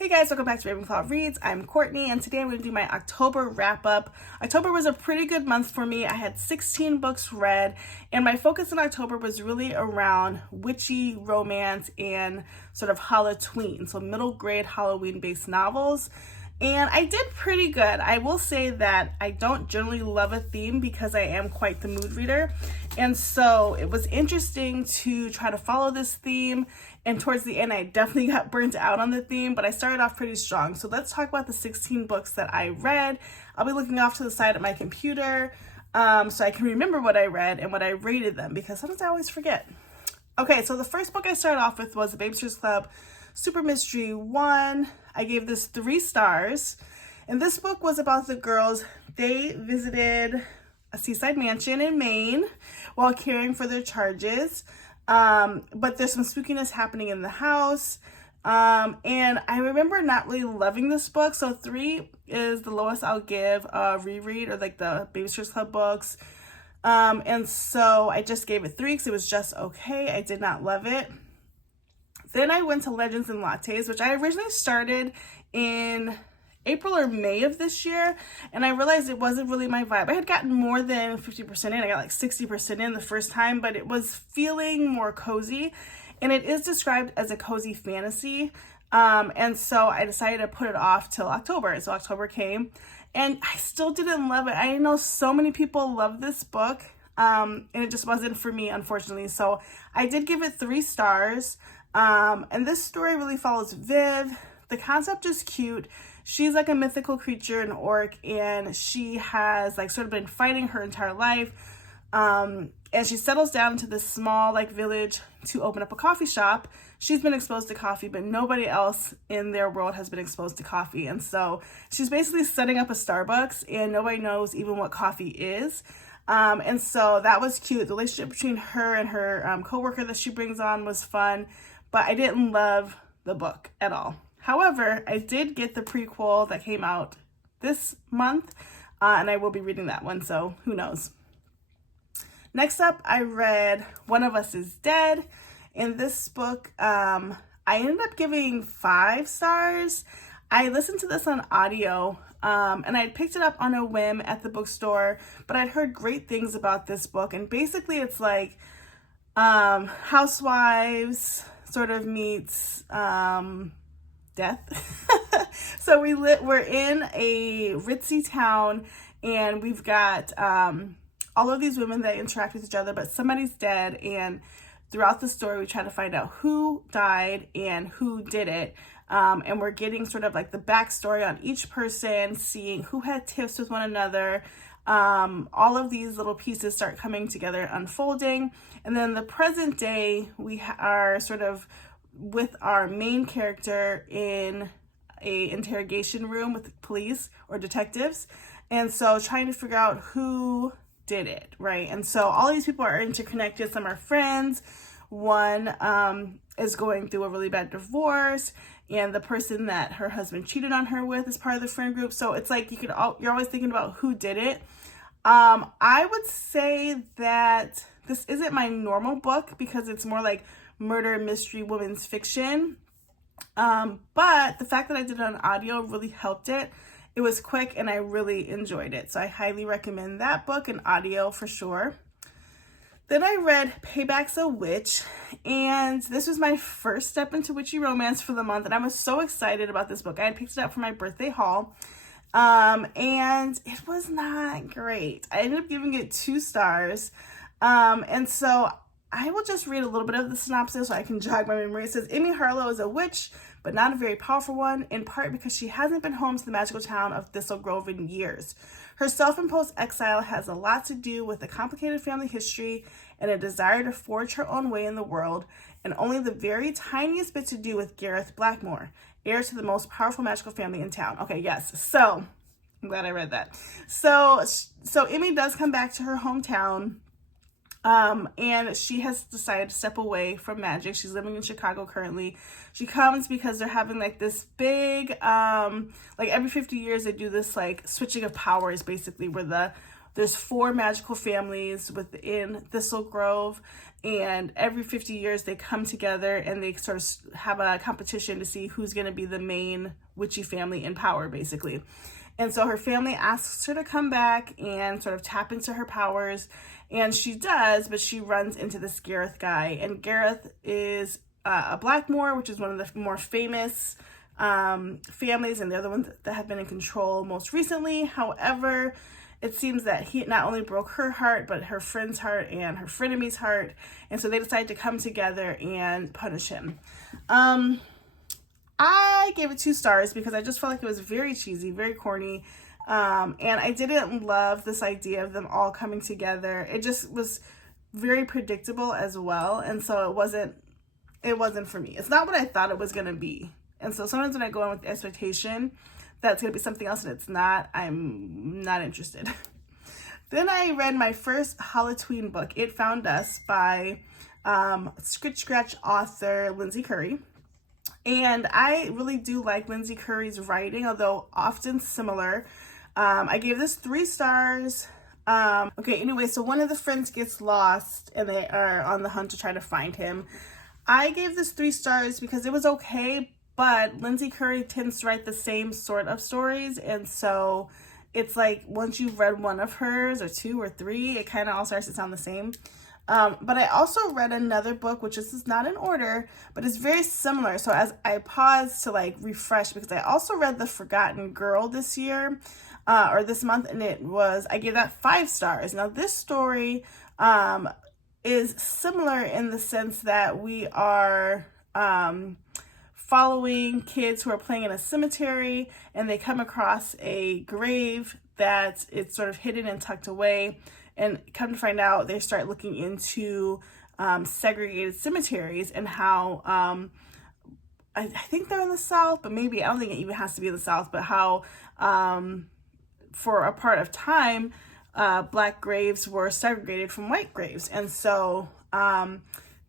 Hey guys, welcome back to Ravenclaw Reads. I'm Courtney, and today I'm going to do my October wrap-up. October was a pretty good month for me. I had 16 books read, and my focus in October was really around witchy romance and sort of Halloween, so middle grade Halloween-based novels. And I did pretty good. I will say that I don't generally love a theme because I am quite the mood reader. And so it was interesting to try to follow this theme. And towards the end, I definitely got burnt out on the theme, but I started off pretty strong. So let's talk about the 16 books that I read. I'll be looking off to the side of my computer so I can remember what I read and what I rated them, because sometimes I always forget. Okay, so the first book I started off with was The Babysitters Club Super Mystery 1. I gave this 3 stars. And this book was about the girls. They visited a seaside mansion in Maine while caring for their charges. But there's some spookiness happening in the house. And I remember not really loving this book. So 3 is the lowest I'll give a reread, or like the Babysitters Club books. And so I just gave it 3 because it was just okay. I did not love it. Then I went to Legends and Lattes, which I originally started in April or May of this year, and I realized it wasn't really my vibe. I had gotten more than 50% in. I got like 60% in the first time, but it was feeling more cozy, and it is described as a cozy fantasy. And so I decided to put it off till October. So October came, and I still didn't love it. I know so many people love this book, and it just wasn't for me, unfortunately. So I did give it 3 stars. And this story really follows Viv. The concept is cute. She's like a mythical creature, an orc, and she has like sort of been fighting her entire life. And she settles down to this small like village to open up a coffee shop. She's been exposed to coffee, but nobody else in their world has been exposed to coffee. And so she's basically setting up a Starbucks, and nobody knows even what coffee is. And so that was cute. The relationship between her and her coworker that she brings on was fun, but I didn't love the book at all. However, I did get the prequel that came out this month, and I will be reading that one, so who knows. Next up, I read One of Us is Dead. In this book, I ended up giving 5 stars. I listened to this on audio, and I picked it up on a whim at the bookstore, but I'd heard great things about this book, and basically it's like Housewives sort of meets death. So we're in a ritzy town, and we've got all of these women that interact with each other, but somebody's dead, and throughout the story we try to find out who died and who did it. And we're getting sort of like the backstory on each person, seeing who had tiffs with one another. All of these little pieces start coming together, unfolding. And then the present day, we are sort of with our main character in a interrogation room with police or detectives. And so trying to figure out who did it, right? And so all these people are interconnected. Some are friends. One is going through a really bad divorce, and the person that her husband cheated on her with is part of the friend group. So it's like you're always thinking about who did it. I would say that this isn't my normal book because it's more like murder, mystery, women's fiction. But the fact that I did it on audio really helped it. It was quick and I really enjoyed it. So I highly recommend that book and audio for sure. Then I read Paybacks of Witch, and this was my first step into witchy romance for the month, and I was so excited about this book. I had picked it up for my birthday haul, and it was not great. I ended up giving it 2 stars, and so I will just read a little bit of the synopsis so I can jog my memory. It says, Amy Harlow is a witch, but not a very powerful one, in part because she hasn't been home to the magical town of Thistle Grove in years. Her self-imposed exile has a lot to do with a complicated family history and a desire to forge her own way in the world, and only the very tiniest bit to do with Gareth Blackmore, heir to the most powerful magical family in town. Okay, yes, so I'm glad I read that. So Amy does come back to her hometown, and she has decided to step away from magic. She's living in Chicago currently. She comes because they're having like this big, like every 50 years they do this like switching of powers, basically, where the there's 4 magical families within Thistle Grove, and every 50 years they come together and they sort of have a competition to see who's going to be the main witchy family in power, basically. And so her family asks her to come back and sort of tap into her powers, and she does, but she runs into this Gareth guy, and Gareth is a Blackmore, which is one of the more famous families, and they're the ones that have been in control most recently. However, it seems that he not only broke her heart, but her friend's heart and her frenemy's heart, and so they decide to come together and punish him. I gave it 2 stars because I just felt like it was very cheesy, very corny, and I didn't love this idea of them all coming together. It just was very predictable as well, and so it wasn't for me. It's not what I thought it was going to be. And so sometimes when I go in with the expectation that's going to be something else and it's not, I'm not interested. Then I read my first Halloween book, It Found Us, by Scritch Scratch author Lindsay Curry. And I really do like Lindsay Curry's writing, although often similar. I gave this 3 stars. Okay, anyway, so one of the friends gets lost and they are on the hunt to try to find him. I gave this 3 stars because it was okay, but Lindsay Curry tends to write the same sort of stories, and so it's like once you've read one of hers or 2 or 3, it kind of all starts to sound the same. But I also read another book, which is not in order, but it's very similar. So as I paused to like refresh, because I also read The Forgotten Girl this year, or this month, and I gave that 5 stars. Now this story is similar in the sense that we are following kids who are playing in a cemetery, and they come across a grave that it's sort of hidden and tucked away, and come to find out they start looking into segregated cemeteries and how I think they're in the South, but maybe I don't think it even has to be in the South, but how for a part of time Black graves were segregated from white graves. And so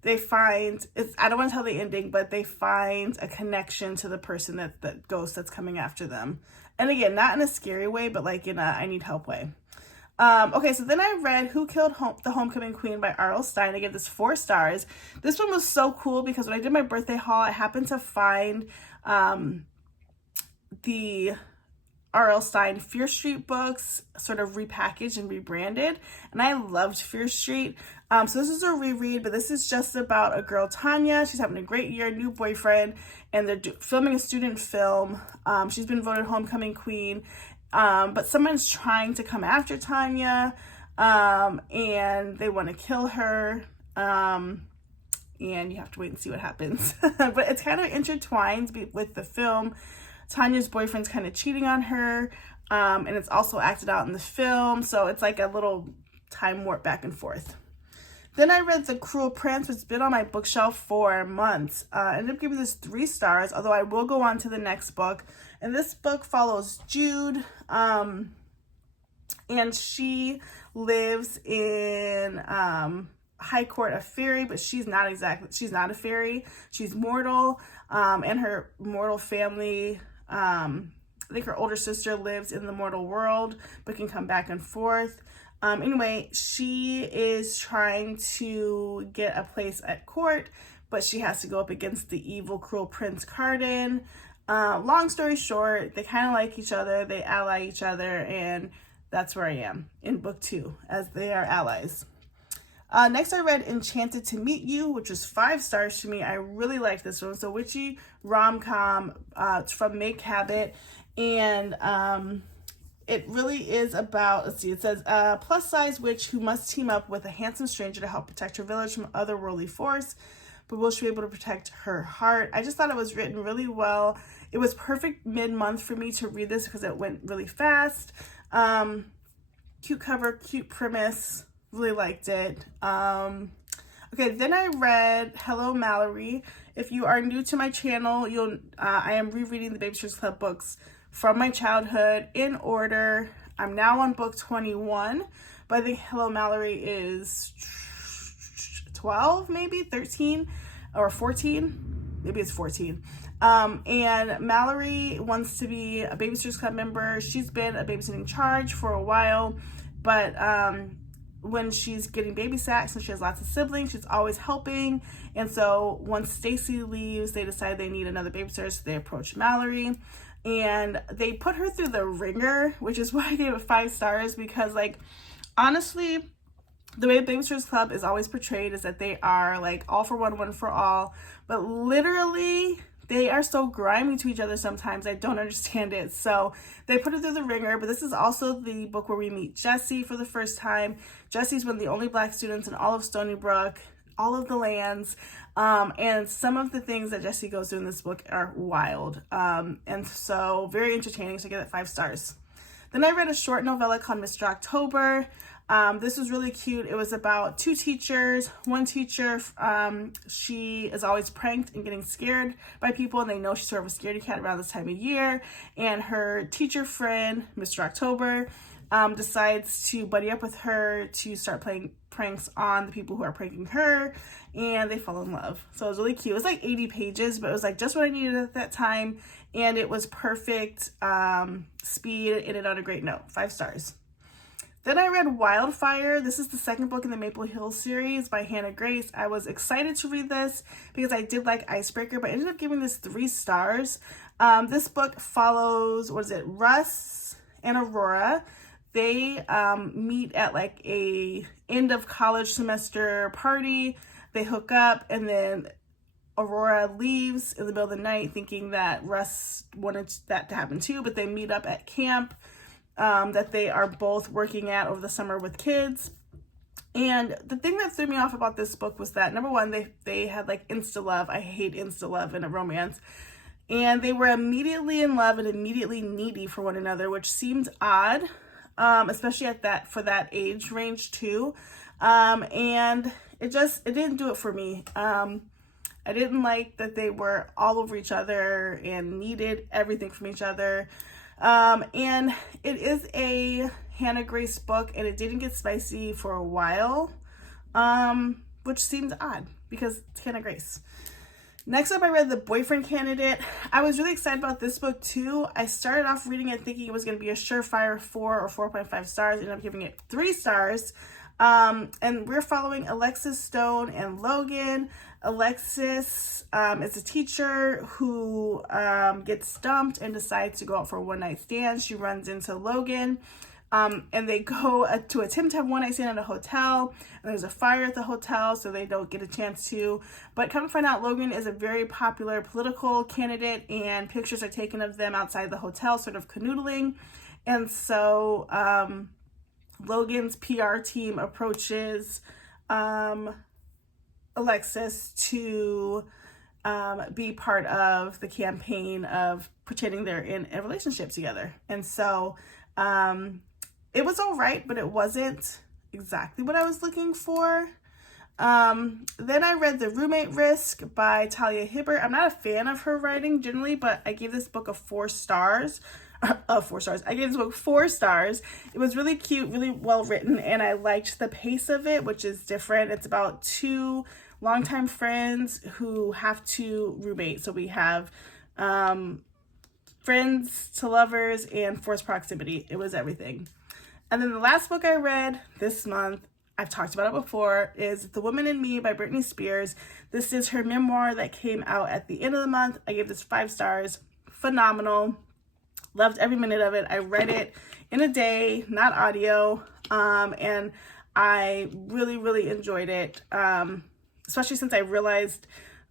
they find, I don't want to tell the ending, but they find a connection to the person that ghost that's coming after them. And again, not in a scary way, but like in a I need help way. Okay, so then I read Who Killed the Homecoming Queen by R.L. Stine. I gave this 4 stars. This one was so cool because when I did my birthday haul, I happened to find the R.L. Stine Fear Street books sort of repackaged and rebranded, and I loved Fear Street. So this is a reread, but this is just about a girl, Tanya. She's having a great year, new boyfriend, and they're filming a student film. She's been voted homecoming queen, but someone's trying to come after Tanya, and they want to kill her, and you have to wait and see what happens. But it's kind of intertwined with the film. Tanya's boyfriend's kind of cheating on her, and it's also acted out in the film, so it's like a little time warp back and forth. Then I read The Cruel Prince, which has been on my bookshelf for months. I ended up giving this 3 stars, although I will go on to the next book. And this book follows Jude, and she lives in High Court of Fairy, but she's not a fairy. She's mortal, and her mortal family, I think her older sister lives in the mortal world, but can come back and forth. Anyway, she is trying to get a place at court, but she has to go up against the evil, cruel Prince Carden. Long story short, they kind of like each other, they ally each other, and that's where I am in book 2, as they are allies. Next, I read Enchanted to Meet You, which was 5 stars to me. I really liked this one. It's a witchy rom-com. It's from Make Habit, and it really is about, let's see, it says, a plus-size witch who must team up with a handsome stranger to help protect her village from otherworldly force, but will she be able to protect her heart? I just thought it was written really well. It was perfect mid-month for me to read this because it went really fast. Cute cover, cute premise, really liked it. Okay, then I read Hello Mallory. If you are new to my channel, I am rereading the Babysitters Club books from my childhood in order. I'm now on book 21, but I think Hello Mallory is 12, maybe 13 or 14. Maybe it's 14. And Mallory wants to be a Babysitters Club member. She's been a babysitting charge for a while, but when she's getting babysat, since she has lots of siblings, she's always helping. And so once Stacy leaves, they decide they need another babysitter, so they approach Mallory. And they put her through the ringer, which is why I gave it 5 stars, because, like, honestly, the way Babysitters Club is always portrayed is that they are, like, all for one, one for all. But literally, they are so grimy to each other sometimes. I don't understand it. So they put her through the ringer. But this is also the book where we meet Jessie for the first time. Jessie's one of the only Black students in all of Stony Brook, all of the lands. And some of the things that Jessie goes through in this book are wild. And so very entertaining. So I give it 5 stars. Then I read a short novella called Mr. October. This was really cute. It was about 2 teachers. One teacher, she is always pranked and getting scared by people, and they know she's sort of a scaredy cat around this time of year. And her teacher friend, Mr. October, decides to buddy up with her to start playing pranks on the people who are pranking her, and they fall in love. So it was really cute. It was like 80 pages, but it was like just what I needed at that time, and it was perfect speed. It ended on a great note. 5 stars. Then I read Wildfire. This is the second book in the Maple Hills series by Hannah Grace. I was excited to read this because I did like Icebreaker, but I ended up giving this 3 stars. This book follows, Russ and Aurora. They meet at like a end of college semester party. They hook up, and then Aurora leaves in the middle of the night thinking that Russ wanted that to happen too, but they meet up at camp that they are both working at over the summer with kids. And the thing that threw me off about this book was that, number one, they had like insta love. I hate insta love in a romance. And they were immediately in love and immediately needy for one another, which seemed odd, especially for that age range too. And it didn't do it for me. I didn't like that they were all over each other and needed everything from each other. And it is a Hannah Grace book, and it didn't get spicy for a while, which seems odd because it's Hannah Grace. Next up, I read The Boyfriend Candidate. I was really excited about this book too. I started off reading it thinking it was going to be a surefire 4 or 4.5 stars. Ended up giving it 3 stars. And we're following Alexis Stone and Logan. Alexis is a teacher who gets dumped and decides to go out for a one-night stand. She runs into Logan, and they go to attempt to have one-night stand at a hotel. And there's a fire at the hotel, so they don't get a chance to. But come to find out, Logan is a very popular political candidate, and pictures are taken of them outside the hotel, sort of canoodling. And so Logan's PR team approaches Alexis to be part of the campaign of pretending they're in a relationship together. And so it was all right, but it wasn't exactly what I was looking for. Then I read The Roommate Risk by Talia Hibbert. I'm not a fan of her writing generally, but I gave this book 4 stars. I gave this book 4 stars. It was really cute, really well written, and I liked the pace of it, which is different. It's about 2 longtime friends who have to roommate. So we have friends to lovers and forced proximity. It was everything. And then the last book I read this month, I've talked about it before, is The Woman in Me by Britney Spears. This is her memoir that came out at the end of the month. I gave this 5 stars. Phenomenal. Loved every minute of it. I read it in a day, not audio, and I really, really enjoyed it, especially since I realized,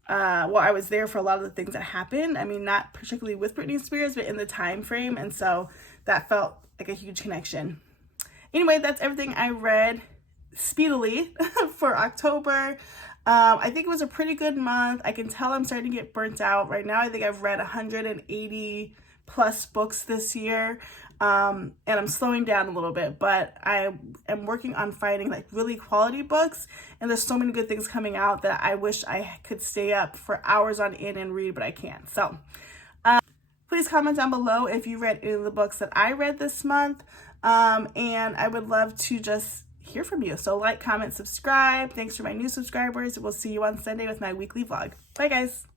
I was there for a lot of the things that happened. I mean, not particularly with Britney Spears, but in the time frame, and so that felt like a huge connection. Anyway, that's everything I read speedily for October. I think it was a pretty good month. I can tell I'm starting to get burnt out. Right now, I think I've read 180 plus books this year, and I'm slowing down a little bit, but I am working on finding like really quality books, and there's so many good things coming out that I wish I could stay up for hours on end and read, but I can't. So please comment down below if you read any of the books that I read this month, and I would love to just hear from you. So like, comment, subscribe. Thanks for my new subscribers. We'll see you on Sunday with my weekly vlog. Bye guys.